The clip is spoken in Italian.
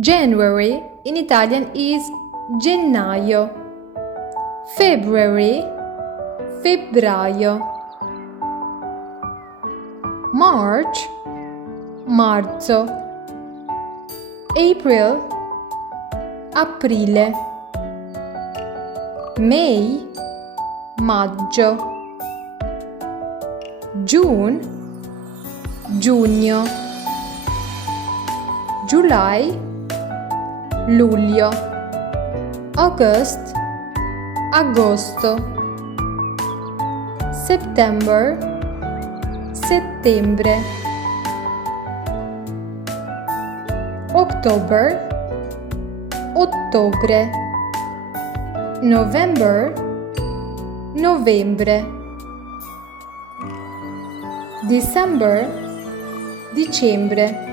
January in Italian is gennaio. February, febbraio. March, marzo. April, aprile. May, maggio. June, giugno. July, luglio. August, agosto. September, settembre. October, ottobre. November, novembre. December, dicembre.